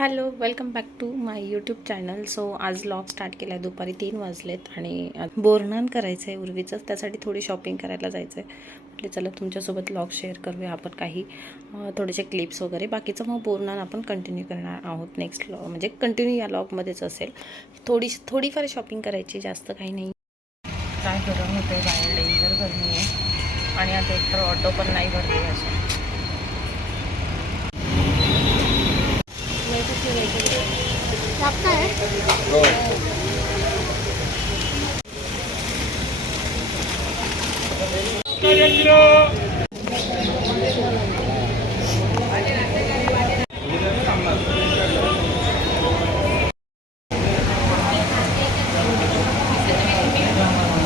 Hello welcome back to my YouTube channel. So आज blog start केला आहे दुपारी तीन वाजलेत आणि बोरणान बोरनान करायचं आहे उर्वीचं त्यासाठी थोडी शॉपिंग करायला जायचं आहे म्हटले चला तुमच्यासोबत ब्लॉग शेअर करूया आपण काही थोडेसे क्लिप्स वगैरे. बाकीचं मग बोरनान आपण कंटिन्यू करणार आहोत नेक्स्ट लॉ म्हणजे कंटिन्यू या ब्लॉगमध्येच असेल. थोडी थोडीफार शॉपिंग करायची जास्त काही नाही. काय गरम होतं आहे बाहेर. डेंजर गरमी आहे. आणि आता एकतर ऑटो पण नाही भरली असं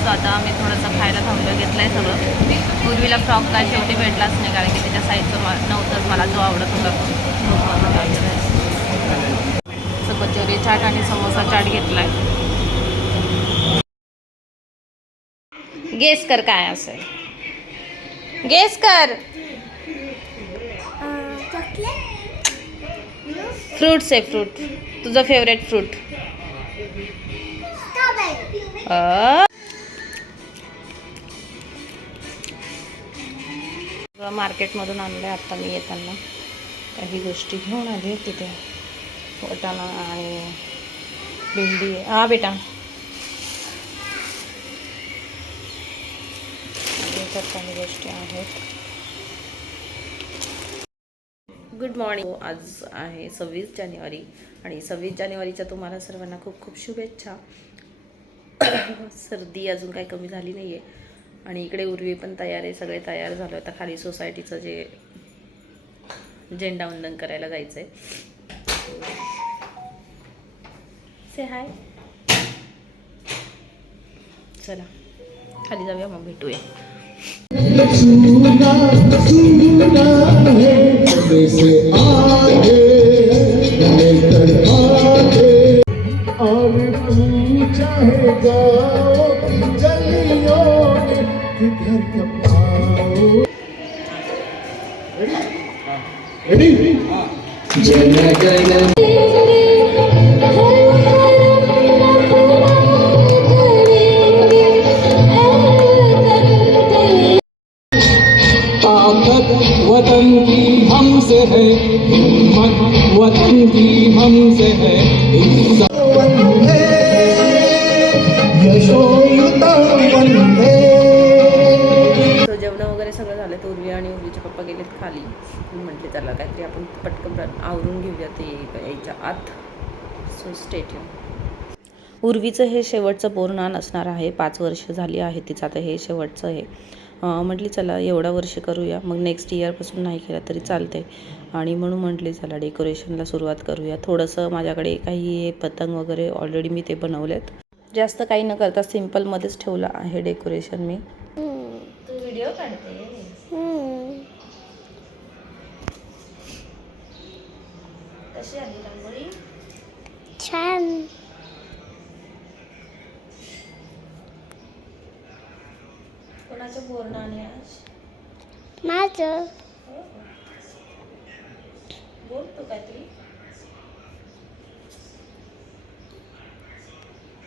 आता आम्ही थोडंसं खायला थांबलो घेतलं आहे सगळं. पूर्वीला फ्रॉक काय शेवटी भेटलाच नाही कारण की त्याच्या साईजचं नव्हतंच. मला जो आवडत होता तो. असं कचोरी चाट आणि समोसा चाट घेतलाय. गेस कर काय असेल गेस कर. फ्रूट्स आहे फ्रूट. तुझं फेवरेट फ्रूट मार्केटमधून आणलं आहे आत्ता मी येताना. काही गोष्टी घेऊन आली तिथे वटाणा आणि भेंडी. हा बेटा. आणि काही गोष्टी आहेत. गुड मॉर्निंग आज आहे सव्वीस जानेवारी आणि सव्वीस जानेवारीच्या तुम्हाला सर्वांना खूप खूप शुभेच्छा. सर्दी अजून काही कमी झाली नाही आहे आणि इकडे उर्वी पण तयार आहे सगळे तयार झालो. आता खाली सोसायटीचं जे झेंडावंदन करायला जायचं आहे से हाय चला खाली जाऊया मग भेटूया से आगे लेकर आगे और तुम चाहे हमसे है हिम्मत वतन की हमसे है। जेवणं वगैरे सगळं झालं तर उर्वी आणि उर्वीचे पप्पा गेलेत खाली. म्हटले त्याला काहीतरी आपण पटकन रन- आवरून घेऊया ते यायच्या आत. सो स्टेट उर्वीचं हे शेवटचं बोरनान असणार आहे. पाच वर्ष झाली आहे तिचं. आता हे शेवटचं आहे. अं, म्हटली चला एवढा वर्ष करूया. मग नेक्स्ट इयरपासून नाही केलं तरी चालते आणि म्हणून म्हटली चला डेकोरेशनला सुरुवात करूया. थोडंसं माझ्याकडे काही पतंग वगैरे ऑलरेडी मी ते बनवलेत. जास्त काही न करता सिम्पलमध्येच ठेवलं आहे डेकोरेशन मी. तू व्हिडिओ काढते? कशी आली रांगोळी? छान. कोणाचं बोलणं आज. माझं? बोल तू काहीतरी.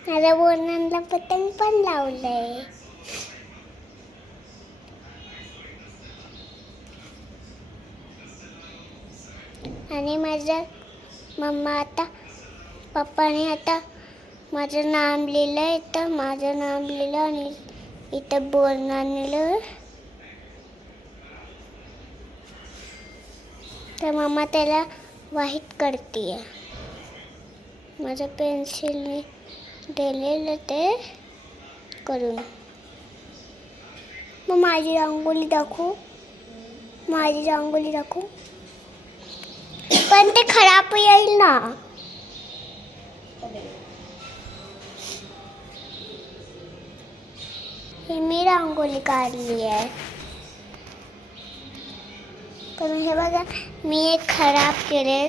माझ्या बोरणांना पतंग पण लावलंय. आणि माझ्या मम्मा आता पप्पाने आता माझं नाव लिहिलं इथं माझं नाव लिहिलं आणि इथं बोलणं आणलं तर मम्मा त्याला वाहित करते माझं पेन्सिलने दिलेलं ते करून. मग माझी रांगोळी दाखवू. माझी रांगोळी दाखवू. पण ते खराब येईल ना. ही मी रांगोळी काढली आहे. पण हे बघा मी एक खराब केले.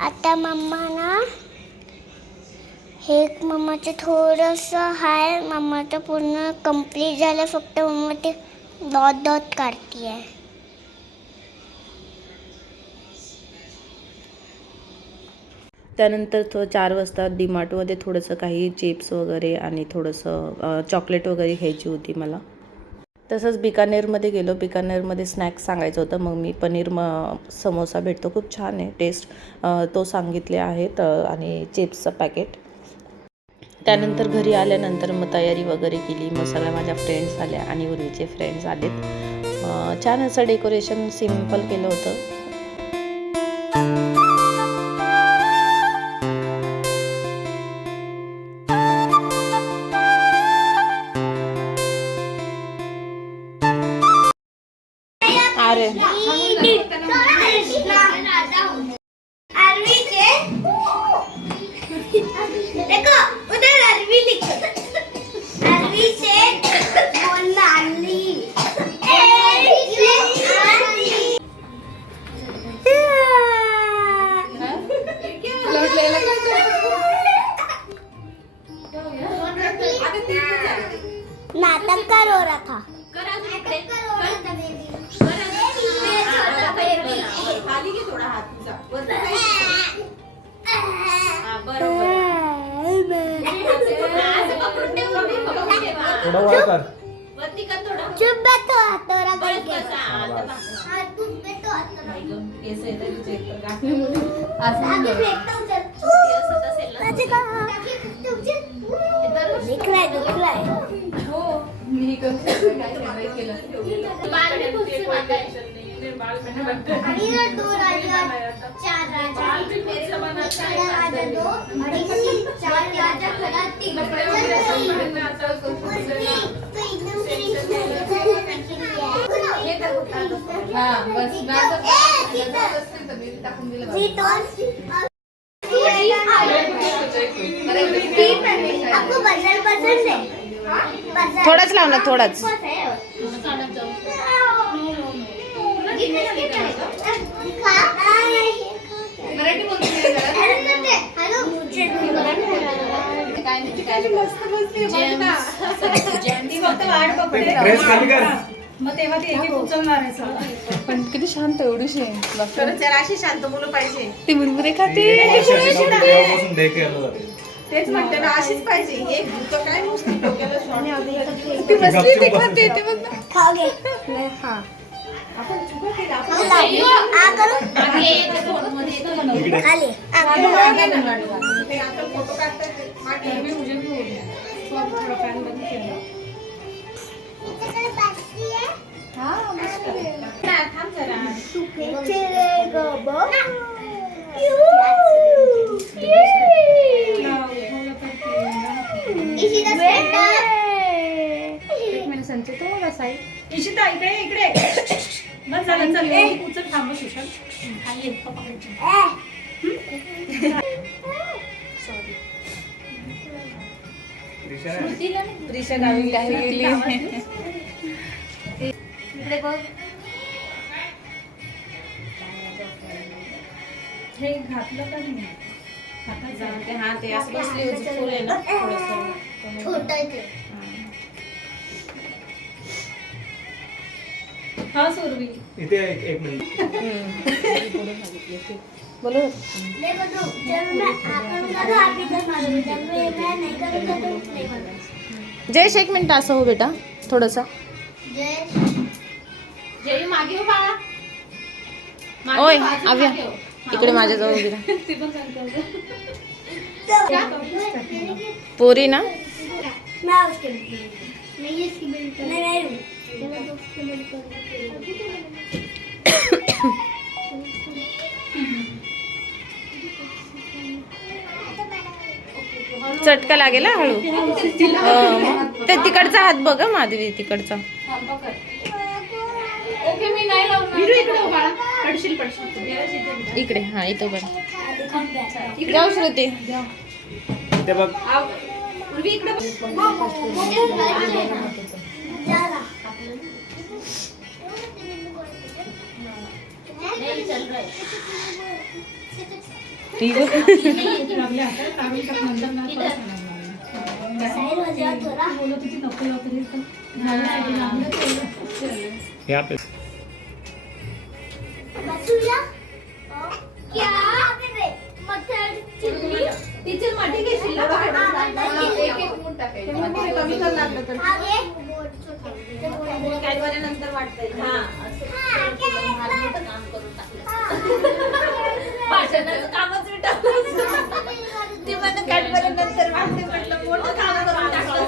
आता मम्मा ना हे एक मम्माचं थोडंसं हाय मम्माचं पूर्ण कंप्लीट झालं फक्त मम्मा ते डॉट डॉट काढते आहे त्यानंतर थो चार वाजता डीमार्टमध्ये थोडंसं काही चिप्स वगैरे आणि थोडंसं चॉकलेट वगैरे घ्यायची होती मला. तसंच बिकानेरमध्ये गेलो. बिकानेरमध्ये स्नॅक्स सांगायचं होतं. मग मी पनीर म समोसा भेटतो. खूप छान आहे. टेस्ट तो सांगितले आहेत आणि चिप्सचं पॅकेट त्यानंतर घरी आल्यानंतर मग तयारी वगैरे केली. मग सगळ्या माझ्या फ्रेंड्स आल्या आणि उर्वीचे फ्रेंड्स आलेत. छान असं डेकोरेशन सिंपल केलं होतं. अरे थोडं वर कर. चुप बैठो तोरा करके हाँ तुम बैठो आगे फेंकता हूँ चल ऐसे कहा दिख रहा है दिख रहा है आणि ना दो राजा चार राजा चार राजा दो आणि चार राजा खड़ा तीन तो एकदम आपको बजल पसंद है बजल थोडाच लाव ना थोडाच। प्रेस खाली कर. पण किती शांत एवढीशी. आहे. जरा अशी शांत मुलं पाहिजे. ती बुरबुरे खाते तेच म्हणते ना अशीच पाहिजे. हे भूत काय नुसती डोक्याला ती बसली ते खाते ते बघ ना. खाओगे आ करो खाली आ करो ते आता फोटो काढतात ते. मागे. इशिता इकडे इकडे. बस झालं चल. ए, उचल थांब सुशांत खाली ये, पप्पा खाली. प्रिशा गावी काही गेली. हे घातलं का नाही? हातात जा. ते हा ते असं बसली होती. फुल आहे ना थोडंसं. हा सुरवी इथे एक एक मिनिट जयेश एक मिनिट असं हो बेटा थोडंसं ओय आव्या इकडे माझ्याजवळ उभी राहा. पोरी ना चटका लागेल हा हळू. ते तिकडचा हात बघ माधवी तिकडचा. इकडे हो बाळा पडशील पडशील इकडे हा इथं बघ. जाऊ श्रुती बघ. यहाँ पे टीचर माठी घेशील ना एक एक मूठ कमी कर हा नंतर वाटतंय. हा, भाषणाचं कामच मिटवलं ते म्हणलं कॅडबरी नंतर वाटते म्हटलं मोठं काम करून टाकलं.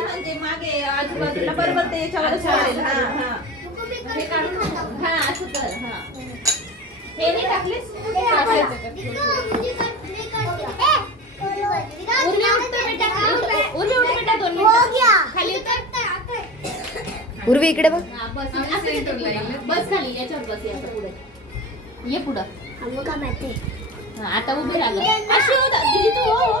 म्हणजे मागे आजूबाजूला बरोबर ते याच्यावर हा असं कर हा हे नाही टाकलेस उर्वी इकडे बघ. बस खाली याच्यावर बस पुढे. ये पुढं. हा, आता उभी राहा गं. अशी हो दा- दीदी तू हो, हो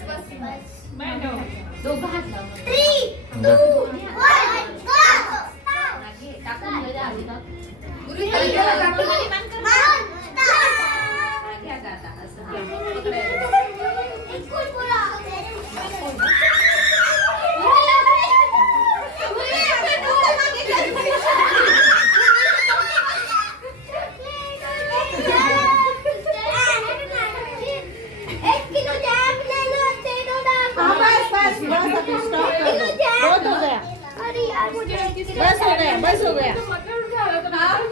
बस हो गया बस हो गया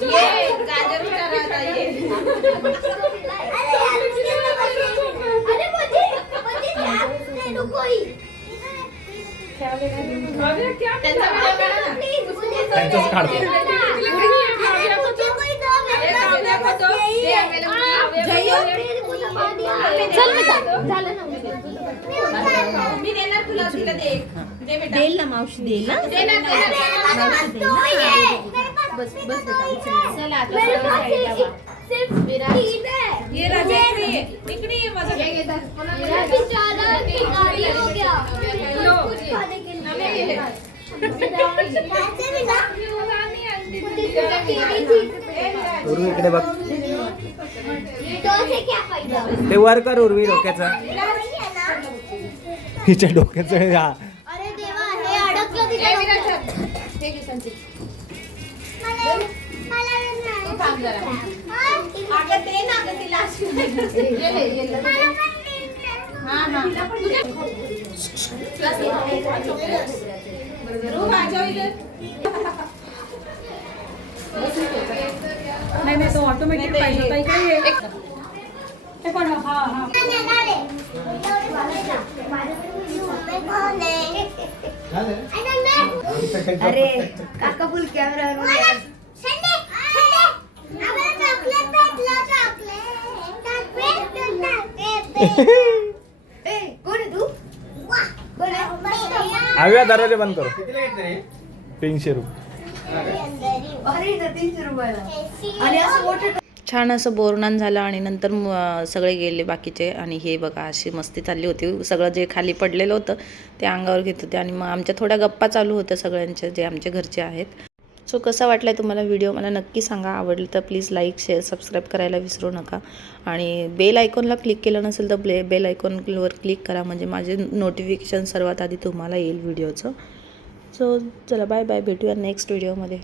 ये, गाजर उठा रहा था, ये. अरे मुझे मुझे चाप दे दो कोई त्यांचा व्हिडिओ काढा त्यांचंच काढतो दो चल बेटा, झालं ना. मी देणार तुला तिला दे. दे बेटा. देईल ना मावशी देईल ना. देणार, देणार. बस बस बेटा, उचल. चला आता सिर्फ है ये राजा, इकडे ये. इकडे ये माझा. अभी चारा की गाड़ी हो गया. खाने के लिए ना. इकडे बघ. दो ते वर कर उर्वी डोक्याचं. हिच्या डोक्याचं हे हा अरे देवा हे अडकलं ए, तिथे विराज, हे घे संचित. मला मला नाही नाही. हा, हा. तो ऑटोमॅटिक पाहिजे होता इकडे ये. पण हा हा अरे काका फुल कॅमेरा आव्या दरवाजे बंद करू तीनशे रुपये छान असं बोरणान झालं आणि नंतर सगळे गेले बाकीचे आणि हे बघा अशी मस्ती चालली होती. सगळं जे खाली पडलेलं होतं ते अंगावर घेत होते आणि मग आमच्या थोड्या गप्पा चालू होत्या सगळ्यांच्या जे आमचे घरचे आहेत. सो कसा वाटला तुम्हाला व्हिडिओ? मला नक्की सांगा. आवडलं तर प्लीज लाईक शेअर सबस्क्राईब करायला विसरू नका. आणि बेल आयकॉनला क्लिक केलं नसेल तर ब्ले बेल आयकॉनवर क्लिक करा. म्हणजे माझे नोटिफिकेशन सर्वात आधी तुम्हाला येईल व्हिडिओचं. सो चला बाय बाय भेटूया नेक्स्ट व्हिडिओमध्ये